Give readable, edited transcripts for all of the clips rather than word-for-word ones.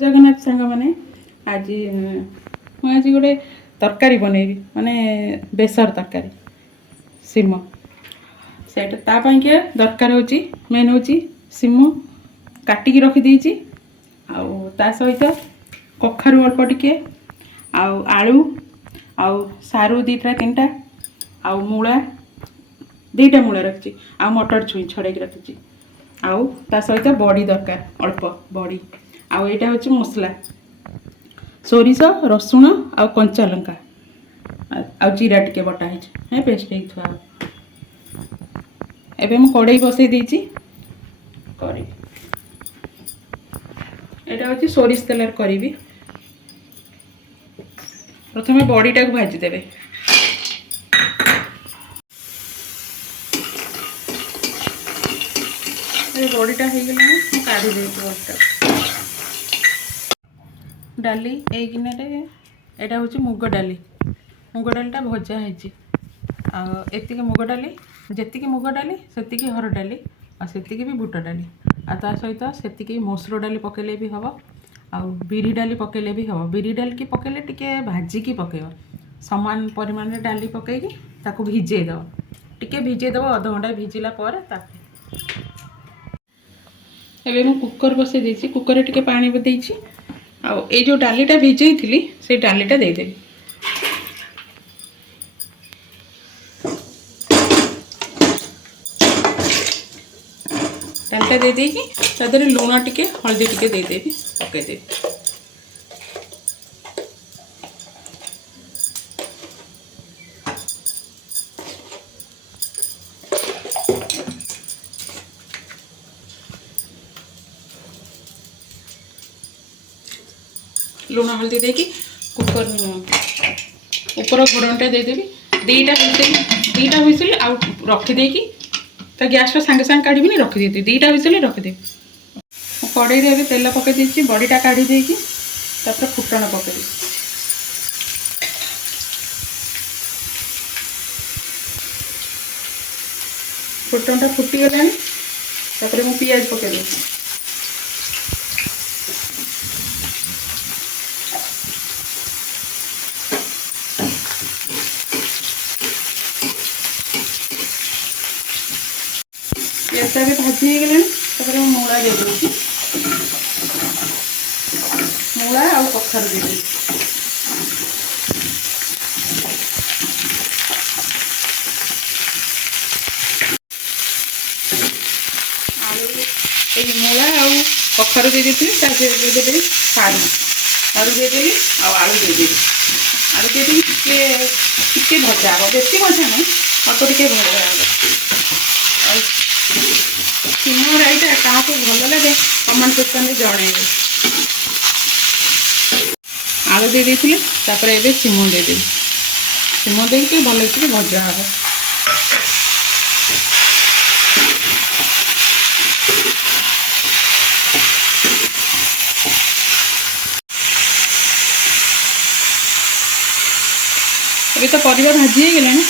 जगन्नाथ सांग मैंने आज मुझे गोटे तरकारी बनैबी माने बेसर तरकारी सिम सेटा के दरकार होची मेन होची सिम काटिकी रखिदेची आ सहित कखारू अल्प टिके आलू सारू दीटा तीनटा मूला दीटा मूला रखी आ मटर छुई छड़े रखी ता सहित बड़ी दरकार अल्प बड़ी आईटा हूँ मसला सोरिष रसुण आ कंचा लंका आ जीरा टिके बटा है पेस्ट थुआ एबे मु कड़ाई बसई देछि करी एटा हूँ सोरिष तेल करी प्रथमे बड़ीटा को भाजी देबे बड़ीटा हो गला काढ़ी दे बड़ीटा डाली ए गिनारे एटा हूँ मुग डाली डालीटा भजा है मुग डाली जी मुग डाली से हर डाली आती भी बुट डाली आ सहित से मसूर डाली पकेले भी हम आ बिरी डाली पकेले भी हम बिरी डाली की पकेले टिके भाजिकी पकेब सामान परिमाण डाली पकईकी ताकू भिजेदेव टिके भिजेदेव अध घंटा भिजिला एबे मु कुकर बसई देछि कुकर टिके पानी देछि आ ए जो डालीटा भिजई थी से डालीटा दे देबी डालीटा दे देकी तादरे लुण टिके हल्दी टिके दे देबी पके देबी लुण हल्दी देकी कुकर ऊपर घोड़नटा देदेवी दीटा हुइसिल आ रखिदेकी तो गैस सांगे सांगे काढ़ी रखिदे दीटा हुइसिल रखिदेवी कड़ाई रे तेल पकई देछि बड़ीटा काढ़ी देकी तापर फुटण पकई फुटणटा फुटी गलानी तापर मु पियाज पकई देछि पियाजटा भी भाजी हो गलानी तापर मूला दे दूँ मूला आ कखारू दे दूँ आलू मूला आ कखारू दे देती देदेवी सारू देदेवी आलू देदेवी आलू देदेवी टिके भजा हम बेसी भजा नहीं अल्प टिके भजा हम सिम राईटा क्या भल लगे कमेंट सेक्शन में जनइबे आलू दे देथिले तापर एबे सिम दे देबी सिम देके भल से भजा हम अभी तो परिवा भाजी हो गलानी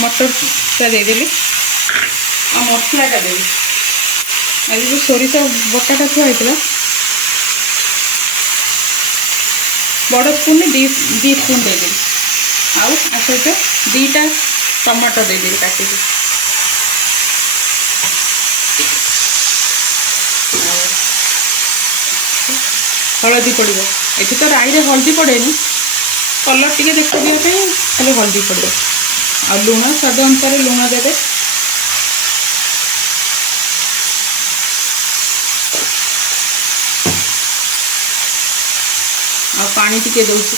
मटरटा देदेली आ मसलाटा देवी आज जो सोरिष बटाटा थुआ होता बड़ स्पून दी स्पून देदेवी आउ सहित दीटा टमाटो देदेवी काटिकी हलदी पड़ो ये तो राई हलदी पड़ेनी कलर टिके देखा खाली हलदी पड़ो आ लुण स्वाद अनुसार लुण देवे आ पानी टिके दउची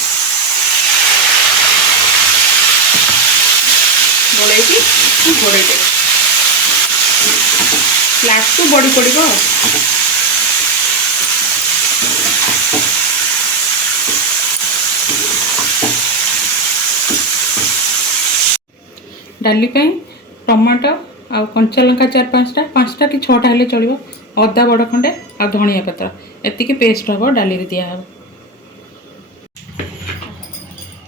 गोलेकी गोड़े दे लास्ट को बड़ी पड़ो डाली टमाटो आ कंचा लंका 4-5टा कि 6टा हेल्ले चलो अदा बड़ खंडे आ धनिया पत्र एतिकी पेस्ट हम डाली दिहब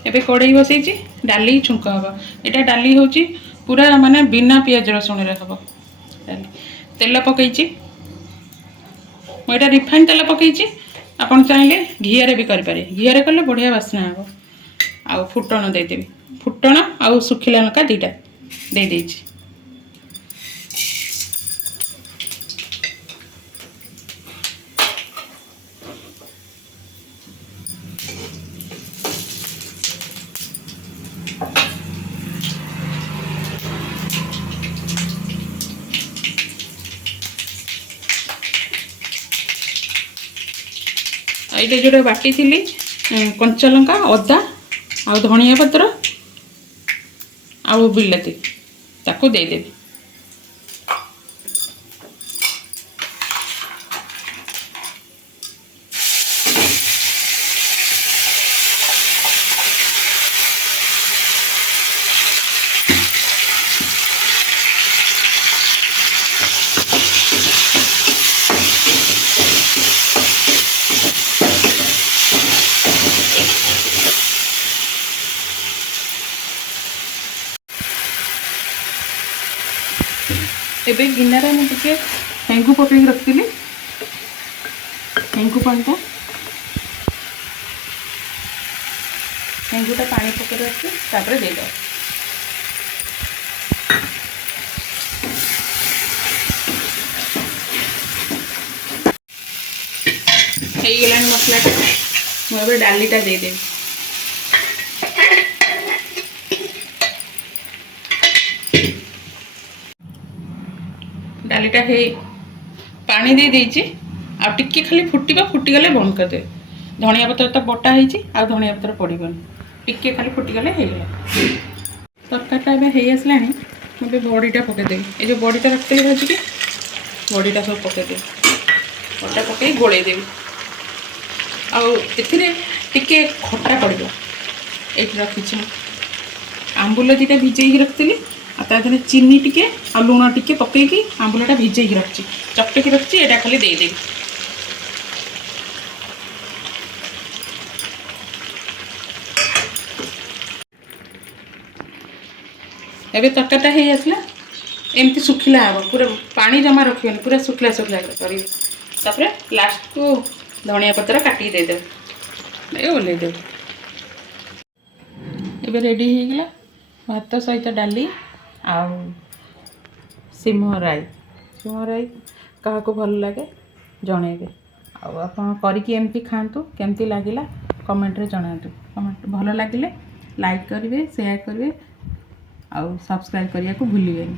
एबे कड़ाई बसई डाली छुंक हम यहाँ डाली हूँ पूरा माने बिना पियाज रसुण हम डाली तेल पकई मुझे रिफाइन तेल पकई ଆପଣ ଚାହିଁଲେ ଘିଅରେ ବି କରିପାରିବେ, ଘିଅରେ କଲେ ବଢ଼ିଆ ବାସ୍ନା ହେବ। ଆଉ ଫୁଟଣ ଦେଇଦେବି, ଫୁଟଣ ଆଉ ଶୁଖିଲା ଲଙ୍କା ଦୁଇଟା ଦେଇଦେଇଛି। এইটা ଯେଉଁଟା ବାଟିଥିଲି କଞ୍ଚା ଲଙ୍କା, ଅଦା ଆଉ ଧନିଆ ପତ୍ର ଆଉ ବିଲାତି ତାକୁ ଦେଇଦେବି। ଏବେ ଗିନାରେ ମୁଁ ଟିକେ ହେଙ୍ଗୁ ପକେଇକି ରଖିଥିଲି, ହେଙ୍ଗୁ ପାଣିଟା, ହେଙ୍ଗୁଟା ପାଣି ପକେଇ ରଖି ତାପରେ ଦେଇଦେବ। ହେଇଗଲାଣି ମସଲାଟା, ମୁଁ ଏବେ ଡାଲିଟା ଦେଇଦେବି। ଡାଲିଟା ହେଇ ପାଣି ଦେଇଛି, ଆଉ ଟିକେ ଖାଲି ଫୁଟିବ, ଫୁଟିଗଲେ ବନ୍ଦ କରିଦେବେ। ଧନିଆ ପତ୍ର ତ ବଟା ହେଇଛି, ଆଉ ଧନିଆ ପତ୍ର ପଡ଼ିବନି, ଟିକେ ଖାଲି ଫୁଟିଗଲେ ହେଇଗଲା। ତରକାରୀଟା ଏବେ ହେଇ ଆସିଲାଣି, ମୁଁ ଏବେ ବଡ଼ିଟା ପକାଇଦେବି। ଏ ଯେଉଁ ବଡ଼ିଟା ରଖିଦେବି ଭାଜିକି, ବଡ଼ିଟା ସବୁ ପକାଇଦେବି, ବଡ଼ିଟା ପକାଇ ଗୋଳେଇଦେବି। ଆଉ ଏଥିରେ ଟିକେ ଖଟା ପଡ଼ିବ। ଏଇଠି ରଖିଛି ଆମ୍ବୁଲ ଦୁଇଟା ଭିଜେଇକି ରଖିଥିଲି, ଆଉ ତା ଦେହରେ ଚିନି ଟିକେ ଆଉ ଲୁଣ ଟିକେ ପକେଇକି ଆମ୍ବୁଲଟା ଭିଜେଇକି ରଖିଛି, ଚକଟିକି ରଖିଛି। ଏଇଟା ଖାଲି ଦେଇଦେବି। ଏବେ ତରକାରୀଟା ହେଇ ଆସିଲା, ଏମିତି ଶୁଖିଲା ହେବ, ପୁରା ପାଣି ଜମା ରଖିବେନି, ପୁରା ଶୁଖିଲା ଶୁଖିଲା କରିବେ। ତାପରେ ଲାଷ୍ଟକୁ ଧନିଆ ପତ୍ର କାଟିକି ଦେଇଦେବେ, ଓହ୍ଲେଇଦେବେ। ଏବେ ରେଡ଼ି ହେଇଗଲା ଭାତ ସହିତ ଡାଲି ଆଉ ସିମରାଇ। ସିମରାଇ କାହାକୁ ଭଲ ଲାଗେ ଜଣେଇବେ, ଆଉ ଆପଣ କରିକି ଏମିତି ଖାଆନ୍ତୁ। କେମିତି ଲାଗିଲା କମେଣ୍ଟରେ ଜଣାନ୍ତୁ। କମେଣ୍ଟ ଭଲ ଲାଗିଲେ ଲାଇକ୍ କରିବେ, ସେୟାର କରିବେ ଆଉ ସବସ୍କ୍ରାଇବ୍ କରିବାକୁ ଭୁଲିବେନି।